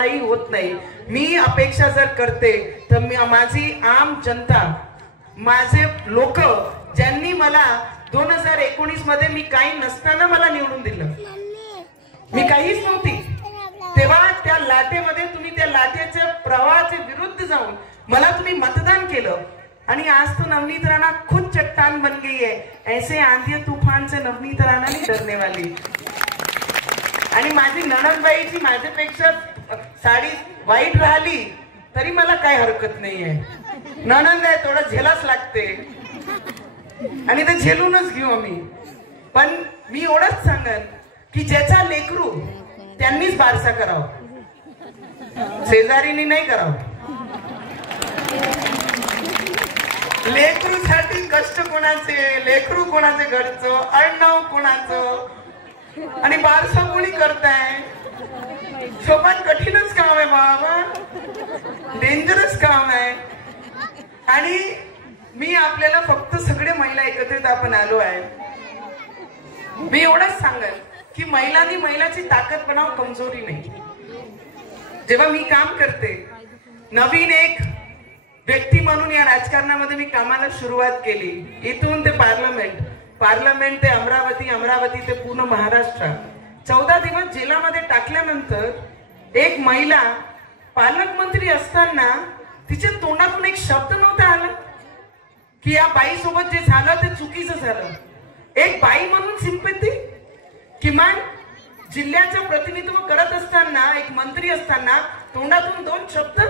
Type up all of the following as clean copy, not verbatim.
काही होत नाही। मी अपेक्षा जर करते तर माझी आम जनता, माझे लोक ज्यांनी मला 2019 मध्ये मी काही नसताना मला निवडून दिलं, मी काहीच नव्हती तेव्हा त्या लाटेमध्ये तुम्ही त्या लाटेच्या प्रवाहाच्या विरुद्ध जाऊन मला तुम्ही मतदान केलं आणि आज तो नवनीत राणा खुद चट्टान बन गई है। ऐसे आंधी तूफान से नवनीत राणा नहीं डरने वाली। आणि माझी नणंदबाईची माझ्यापेक्षा साडी वाईट राहिली तरी मला काही हरकत नाहीये, नणंद आहे थोडं झेलाच लागते आणि ते झेलूनच घेऊ आम्ही। पण मी एवढंच सांगन की ज्याचा लेकरू त्यांनीच बारसा करावं, शेजारीने नाही करावं। लेकरूसाठी कष्ट कोणाचे, लेकरू कोणाचे घरचं, आडनाव कोणाचं आणि बारसा कोणी करताय। सोपान कठीणच काम आहे बाबा, डेंजरस काम आहे। आणि मी आपल्याला फक्त सगळे महिला एकत्रित आपण आलो आहे। मी एवढंच सांगेन की महिलांनी महिलाची ताकद बनाव, कमजोरी नाही। जेव्हा मी काम करते, नवीन एक व्यक्ती म्हणून या राजकारणामध्ये मी कामाला सुरुवात केली, इथून ते पार्लमेंट ते अमरावती, अमरावती ते पूर्ण महाराष्ट्र। 14 दिवस जेलामध्ये टाकल्यानंतर एक महिला पालकमंत्री असताना तिच्या तोंडातून एक शब्द नव्हता आला की या बाई सोबत जे झालं ते चुकीचं झालं। एक बाई म्हणून सिंपथी, किमान जिल्ह्याचं प्रतिनिधित्व करत असताना, एक मंत्री असताना तोंडातून 2 शब्द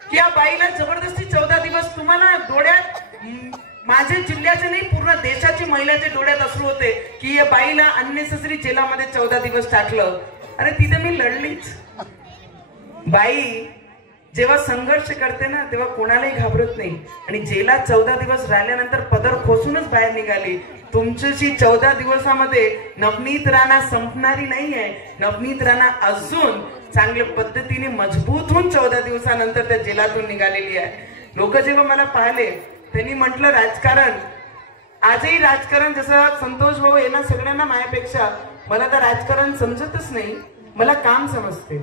की या बाईला जबरदस्ती 14 दिवस, तुम्हाला डोळ्यात, माझ्या जिल्ह्याचे नाही पूर्ण देशाची महिलाच्या डोळ्यात अश्रू होते की या बाईला अननेसेसरी जेलामध्ये 14 दिवस टाकलं। अरे तिथे मी लढलीच। बाई जेव्हा संघर्ष करते ना तेव्हा कोणालाही घाबरत नाही आणि जेलात 14 दिवस राहिल्यानंतर पदर खोसूनच बाहेर निघाली। तुमच्याशी 14 दिवसामध्ये नवनीत राणा संपणारी नाहीये, नवनीत राणा अजून चांगल्या पद्धतीने मजबूत होऊन 14 दिवसानंतर त्या जेलातून निघालेली आहे। लोक जेव्हा मला पाहिले त्यांनी म्हटलं राजकारण, आजही राजकारण, जसं संतोष भाऊ यांना सगळ्यांना माझ्यापेक्षा मला तर राजकारण समजतच नाही, मला काम समजते।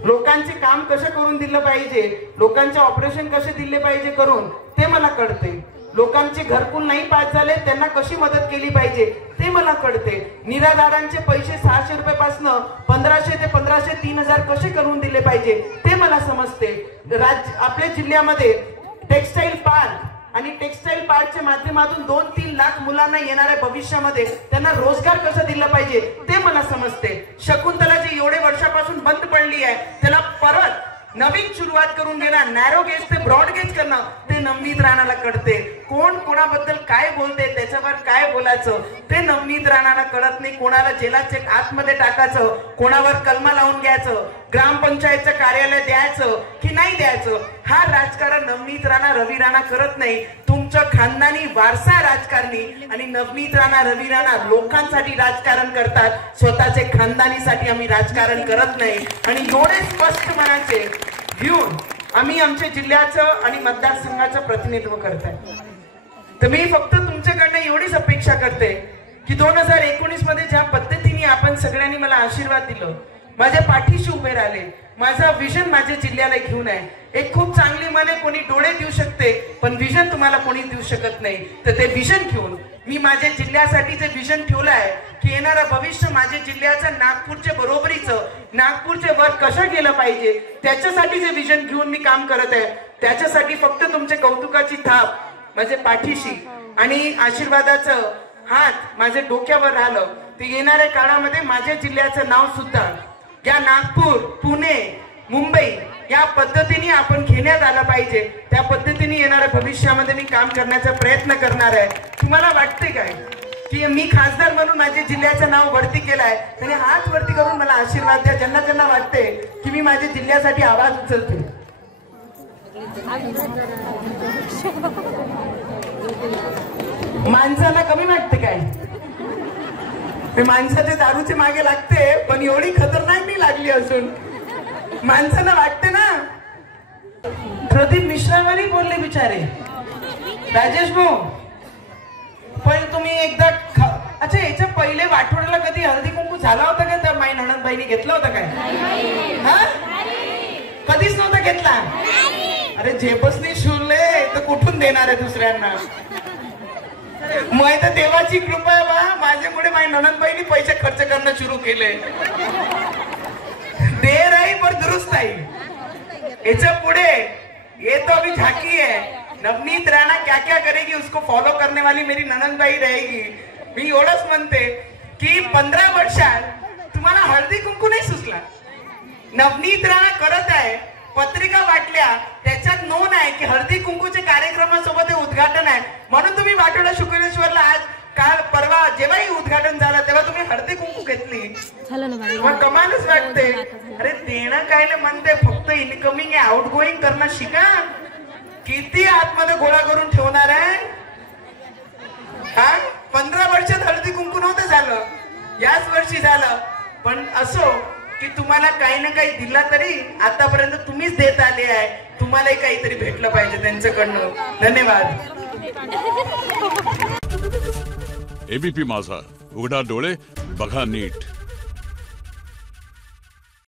लोकांचे काम कसं करून दिलं पाहिजे, लोकांचे ऑपरेशन कसे दिले पाहिजे करून ते मला कळते। लोकांचे घरकुल नाही पास झाले त्यांना कशी मदत केली पाहिजे ते मला कळते। निराधारांचे पैसे 600 रुपयापासून 1500 ते 1500 3000 कसे करून दिले पाहिजे ते मला समजते। आपल्या जिल्ह्यामध्ये टेक्सटाईल पार्क आणि टेक्सटाईल पार्कच्या माध्यमातून 2-3 लाख मुलांना येणाऱ्या भविष्यामध्ये त्यांना रोजगार कसा दिला पाहिजे ते मला समजते। शकुंतला जी एवढे वर्षापासून बंद पडली आहे त्याला परत नवीन सुरुवात करून देणार, नॅरो गेज ते ब्रॉड गेज करणं ते नवनीत राणाला कळते। कोण कोणाबद्दल काय बोलते, त्याच्यावर काय बोलायचं ते नवनीत राणाला कळत नाही। कोणाला जेलाचे आतमध्ये टाकायचं, कोणावर कलमा लावून घ्यायचं, ग्रामपंचायतचं कार्यालय द्यायचं की नाही द्यायचं, हा राजकारण नवनीत राणा, रवी राणा करत नाही। तुमचं खानदानी वारसा राजकारणी आणि नवनीत राणा, रवी राणा लोकांसाठी राजकारण करतात, स्वतःचे खानदानीसाठी आम्ही राजकारण करत नाही। आणि एवढे स्पष्ट मनाचे घेऊन आम्ही आमच्या जिल्ह्याचं आणि मतदारसंघाचं प्रतिनिधित्व करताय। तर मी फक्त तुमच्याकडनं एवढीच अपेक्षा करते की 2019 मध्ये ज्या पद्धतीने आपण सगळ्यांनी मला आशीर्वाद दिलं, माझ्या पाठीशी उभे राहिले, माझा विजन माझ्या जिल्ह्याला घेऊन आहे। एक खूप चांगली मने कोणी डोळे देऊ शकते पण विजन तुम्हाला कोणी देऊ शकत नाही। तर ते विजन घेऊन मी माझ्या जिल्ह्यासाठी जे विजन ठेवलं आहे की येणारं भविष्य माझ्या जिल्ह्याचं नागपूरच्या बरोबरीचं, नागपूरचे वर कसं गेलं पाहिजे त्याच्यासाठी जे विजन घेऊन मी काम करत आहे, त्याच्यासाठी फक्त तुमच्या कौतुकाची थाप माझ्या पाठीशी आणि आशीर्वादाचं हात माझ्या डोक्यावर राहिलं तर येणाऱ्या काळामध्ये माझ्या जिल्ह्याचं नाव सुद्धा या नागपूर, पुणे, मुंबई या पद्धतीने आपण घेण्यात आलं पाहिजे। त्या पद्धतीने येणाऱ्या भविष्यामध्ये मी काम करण्याचा प्रयत्न करणार आहे। तुम्हाला वाटते काय की मी खासदार म्हणून माझ्या जिल्ह्याचं नाव वरती केलंय, त्याने हात वरती करून मला आशीर्वाद द्या ज्यांना ज्यांना वाटते की मी माझ्या जिल्ह्यासाठी आवाज उचलते। माणसाला कमी वाटते काय? माणसाच्या दारूचे मागे लागते पण एवढी खतरनाक नाही लागली अजून। माणसाला वाटते ना। प्रदीप मिश्रावानी बोलले बिचारे, राजेश भाऊ पण तुम्ही एकदा अच्छा, याच्या पहिले वाठोड्याला कधी हळदी कुंकू झाला होता का? तर माई नणंदबाईने घेतला होता काय? हा, कधीच नव्हता घेतला. अरे झेपसनी शुरले तर कुठून देणार आहे दुसऱ्यांना? मग तर देवाची कृपा आहे बा, माझ्यामुळे माझ्या नणंदबाईनी पैसे खर्च करणं सुरू केले. देर आई पर दुरुस्त आई. याच्या पुढे ये तो अभी झाकी है, नवनीत राणा क्या क्या करेगी उसको फॉलो करने वाली मेरी नणंदबाई रहेगी. मी एवढंच म्हणते की 15 वर्षात तुम्हाला हळदी कुंकू नाही सुचला. नवनीत राणा करत आहे, पत्रिका वाटल्या, त्याच्यात नोंद आहे की हळदी कुंकूचे कार्यक्रमासोबत हे उद्घाटन आहे. म्हणून तुम्ही वाटोडा शुक्रेश्वरला आज काल परवा जेव्हाही उद्घाटन झालं तेव्हा तुम्ही हळदी कुंकू घेतली. मग कमालच वाटते. अरे देणं कायले म्हणते, फक्त इनकमिंग आहे, आउट गोईंग करणं शिका. किती आतमध्ये गोळा करून ठेवणार आहे? हा, 15 वर्षात हळदी कुंकू नव्हतं झालं, याच वर्षी झालं. पण असो की तुम्हाला काही ना काही दिला तरी आतापर्यंत तुम्हीच देत आले आहे. तुम्हालाही काहीतरी भेटलं पाहिजे त्यांच्याकडनं. धन्यवाद. एबीपी माझा, उघडा डोळे बघा नीट.